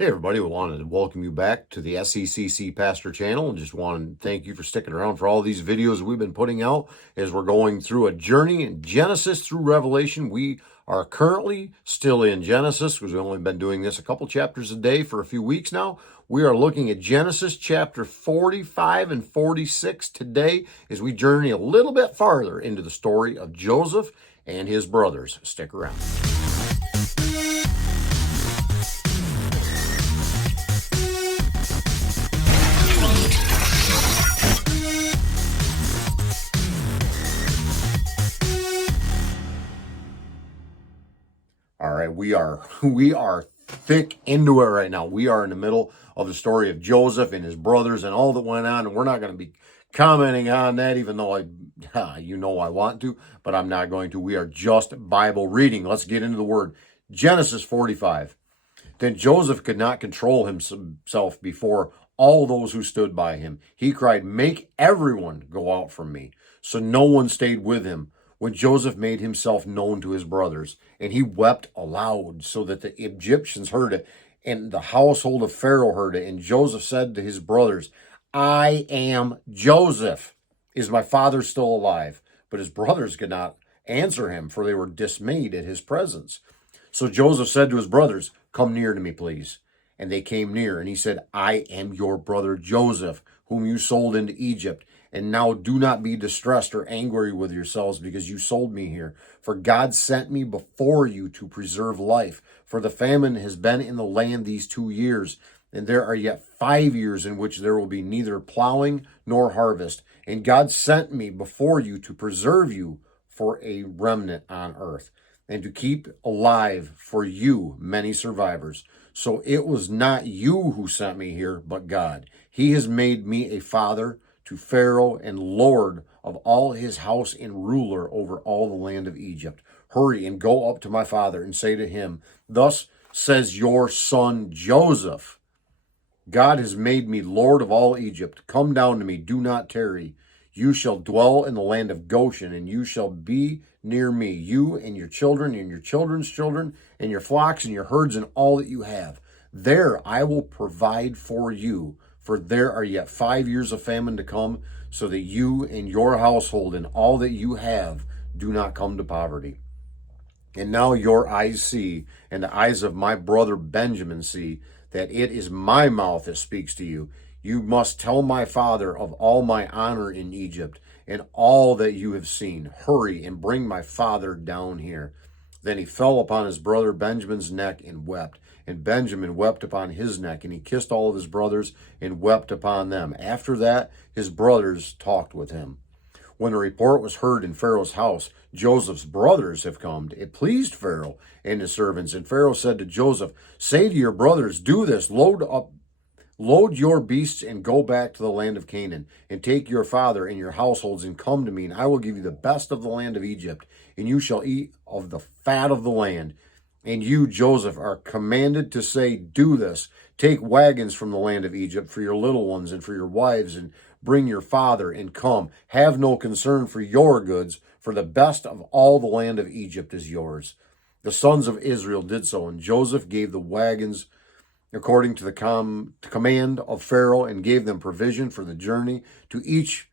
Hey everybody, we wanted to welcome you back to the SECC Pastor channel and just want to thank you for sticking around for all these videos we've been putting out as we're going through a journey in Genesis through Revelation. We are currently still in Genesis because we've only been doing this a couple chapters a day for a few weeks now. We are looking at Genesis chapter 45 and 46 today as we journey a little bit farther into the story of Joseph and his brothers. Stick around. All right, we are thick into it right now. We are in the middle of the story of Joseph and his brothers and all that went on, and we're not going to be commenting on that, even though I want to, but I'm not going to. We are just Bible reading. Let's get into the word. Genesis 45. Then Joseph could not control himself before all those who stood by him. He cried, "Make everyone go out from me." So no one stayed with him when Joseph made himself known to his brothers, and he wept aloud so that the Egyptians heard it, and the household of Pharaoh heard it. And Joseph said to his brothers, "I am Joseph. Is my father still alive?" But his brothers could not answer him, for they were dismayed at his presence. So Joseph said to his brothers, "Come near to me, please." And they came near, and he said, "I am your brother Joseph, whom you sold into Egypt. And now do not be distressed or angry with yourselves because you sold me here. For God sent me before you to preserve life. For the famine has been in the land these 2 years, and there are yet 5 years in which there will be neither plowing nor harvest. And God sent me before you to preserve you for a remnant on earth, and to keep alive for you many survivors. So it was not you who sent me here, but God. He has made me a father to Pharaoh and Lord of all his house and ruler over all the land of Egypt. Hurry and go up to my father and say to him, 'Thus says your son Joseph, God has made me Lord of all Egypt. Come down to me, do not tarry. You shall dwell in the land of Goshen, and you shall be near me, you and your children and your children's children, and your flocks and your herds and all that you have. There I will provide for you, for there are yet 5 years of famine to come, so that you and your household and all that you have do not come to poverty. And now your eyes see, and the eyes of my brother Benjamin see, that it is my mouth that speaks to you. You must tell my father of all my honor in Egypt and all that you have seen. Hurry and bring my father down here." Then he fell upon his brother Benjamin's neck and wept. And Benjamin wept upon his neck, and he kissed all of his brothers and wept upon them. After that, his brothers talked with him. When the report was heard in Pharaoh's house, "Joseph's brothers have come," it pleased Pharaoh and his servants. And Pharaoh said to Joseph, "Say to your brothers, do this, load your beasts and go back to the land of Canaan, and take your father and your households and come to me, and I will give you the best of the land of Egypt, and you shall eat of the fat of the land. And you, Joseph, are commanded to say, do this. Take wagons from the land of Egypt for your little ones and for your wives, and bring your father, and come. Have no concern for your goods, for the best of all the land of Egypt is yours." The sons of Israel did so, and Joseph gave the wagons according to the command of Pharaoh, and gave them provision for the journey. To each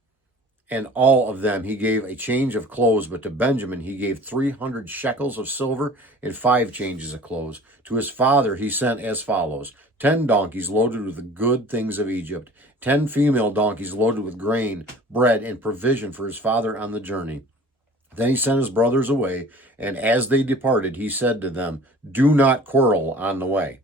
and all of them he gave a change of clothes, but to Benjamin he gave 300 shekels of silver and 5 changes of clothes. To his father he sent as follows: 10 donkeys loaded with the good things of Egypt, 10 female donkeys loaded with grain, bread, and provision for his father on the journey. Then he sent his brothers away, and as they departed he said to them, "Do not quarrel on the way."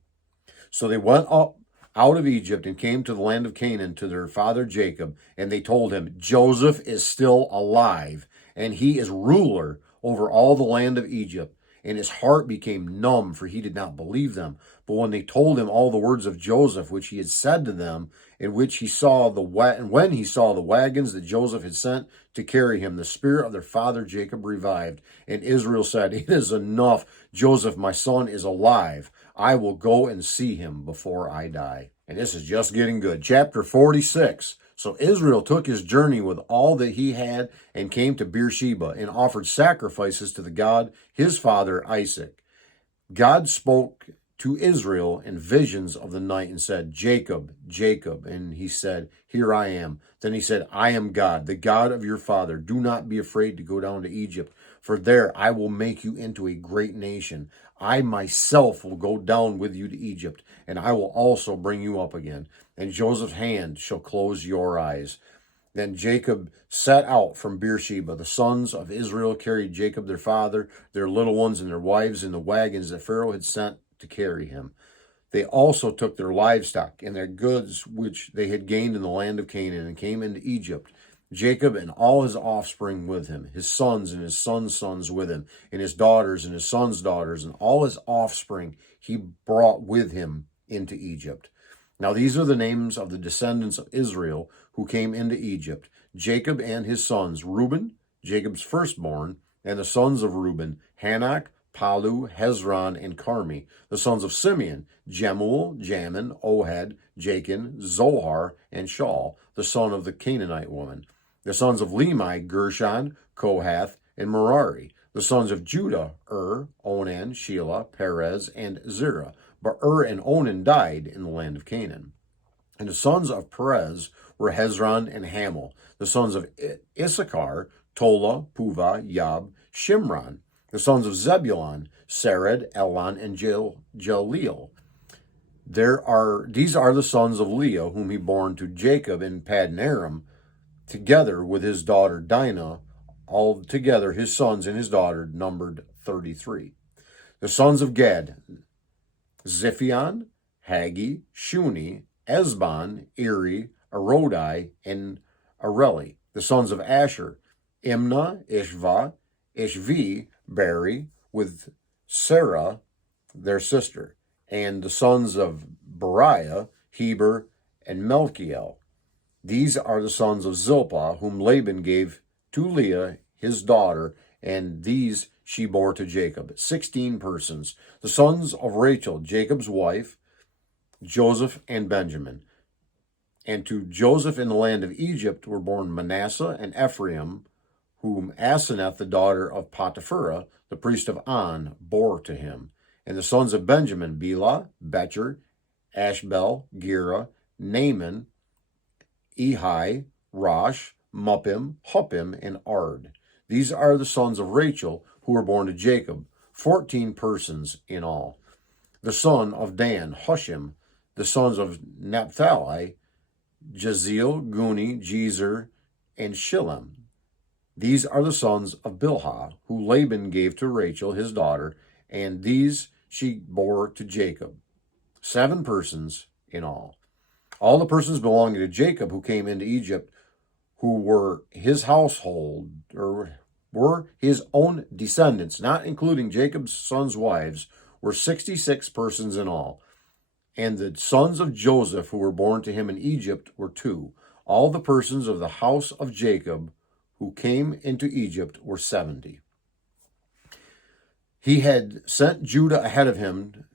So they went up out of Egypt and came to the land of Canaan to their father Jacob, and they told him, "Joseph is still alive, and he is ruler over all the land of Egypt." And his heart became numb, for he did not believe them. But when they told him all the words of Joseph, which he had said to them, and when he saw the wagons that Joseph had sent to carry him, the spirit of their father Jacob revived. And Israel said, "It is enough. Joseph, my son, is alive. I will go and see him before I die." And this is just getting good. Chapter 46. So Israel took his journey with all that he had and came to Beersheba and offered sacrifices to the God, his father Isaac. God spoke to Israel in visions of the night and said, Jacob, Jacob. And he said, Here I am. Then he said, I am God, the God of your father. Do not be afraid to go down to Egypt, for there I will make you into a great nation. I myself will go down with you to Egypt, and I will also bring you up again. And Joseph's hand shall close your eyes. Then Jacob set out from Beersheba. The sons of Israel carried Jacob their father, their little ones, and their wives in the wagons that Pharaoh had sent to carry him. They also took their livestock and their goods which they had gained in the land of Canaan and came into Egypt. Jacob and all his offspring with him, his sons and his sons' sons with him, and his daughters and his sons' daughters, and all his offspring he brought with him into Egypt. Now these are the names of the descendants of Israel who came into Egypt: Jacob and his sons, Reuben, Jacob's firstborn, and the sons of Reuben, Hanok, Palu, Hezron, and Carmi. The sons of Simeon, Jemuel, Jamin, Ohad, Jachin, Zohar, and Shaul, the son of the Canaanite woman. The sons of Lemai, Gershon, Kohath, and Merari. The sons of Judah, Onan, Shelah, Perez, and Zerah. But and Onan died in the land of Canaan. And the sons of Perez were Hezron and Hamel. The sons of Issachar, Tola, Puvah, Yab, Shimron. The sons of Zebulun, Sered, Elon, and Jaleel. These are the sons of Leah, whom he bore to Jacob in Paddan Aram, together with his daughter Dinah. Altogether his sons and his daughter numbered 33. The sons of Gad, Ziphion, Hagi, Shuni, Esbon, Eri, Arodi, and Areli. The sons of Asher, Imnah, Ishva, Ishvi, Beri, with Sarah, their sister. And the sons of Beriah, Heber, and Melchiel. These are the sons of Zilpah, whom Laban gave to Leah, his daughter, and these she bore to Jacob. 16 persons. The sons of Rachel, Jacob's wife, Joseph and Benjamin. And to Joseph in the land of Egypt were born Manasseh and Ephraim, whom Asenath, the daughter of Potipharah, the priest of On, bore to him. And the sons of Benjamin, Bela, Becher, Ashbel, Gera, Naaman, Ehi, Rosh, Muppim, Huppim, and Ard. These are the sons of Rachel, who were born to Jacob, 14 persons in all. The son of Dan, Hushim. The sons of Naphtali, Jaziel, Guni, Jezer, and Shillem. These are the sons of Bilhah, who Laban gave to Rachel, his daughter, and these she bore to Jacob. 7 persons in all. All the persons belonging to Jacob who came into Egypt, who were his household, or were his own descendants, not including Jacob's sons' wives, were 66 persons in all. And the sons of Joseph who were born to him in Egypt were 2. All the persons of the house of Jacob who came into Egypt were 70. He had sent Judah ahead of him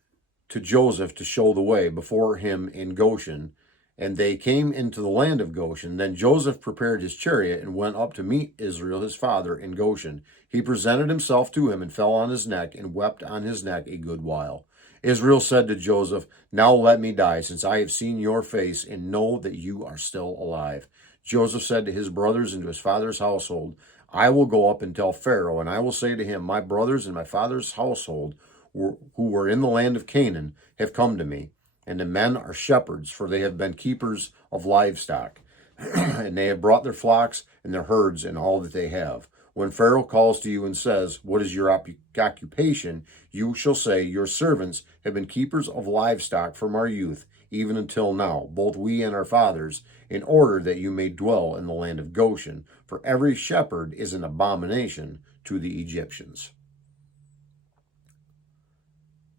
to Joseph to show the way before him in Goshen, and they came into the land of Goshen. Then Joseph prepared his chariot and went up to meet Israel his father in Goshen. He presented himself to him and fell on his neck and wept on his neck a good while. Israel said to Joseph, Now let me die, since I have seen your face and know that you are still alive. Joseph said to his brothers and to his father's household, I will go up and tell Pharaoh, and I will say to him, My brothers and my father's household, who were in the land of Canaan, have come to me, and the men are shepherds, for they have been keepers of livestock, and they have brought their flocks and their herds and all that they have. When Pharaoh calls to you and says, What is your occupation? You shall say, Your servants have been keepers of livestock from our youth, even until now, both we and our fathers, in order that you may dwell in the land of Goshen, for every shepherd is an abomination to the Egyptians.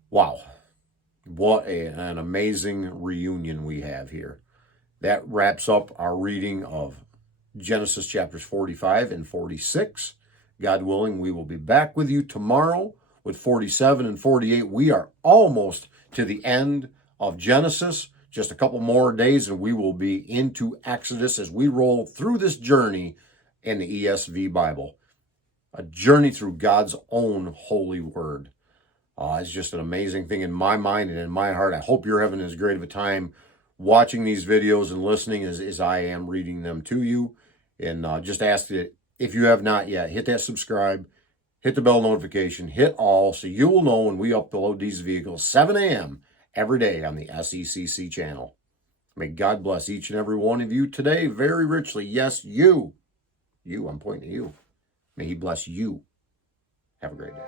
Wow. What an amazing reunion we have here. That wraps up our reading of Genesis chapters 45 and 46. God willing, we will be back with you tomorrow with 47 and 48. We are almost to the end of Genesis. Just a couple more days and we will be into Exodus as we roll through this journey in the ESV Bible. A journey through God's own holy word. It's just an amazing thing in my mind and in my heart. I hope you're having as great of a time watching these videos and listening as I am reading them to you. And just ask that if you have not yet, hit that subscribe, hit the bell notification, hit all, so you will know when we upload these vehicles 7 a.m. every day on the SECC channel. May God bless each and every one of you today very richly. Yes, you, I'm pointing at you. May He bless you. Have a great day.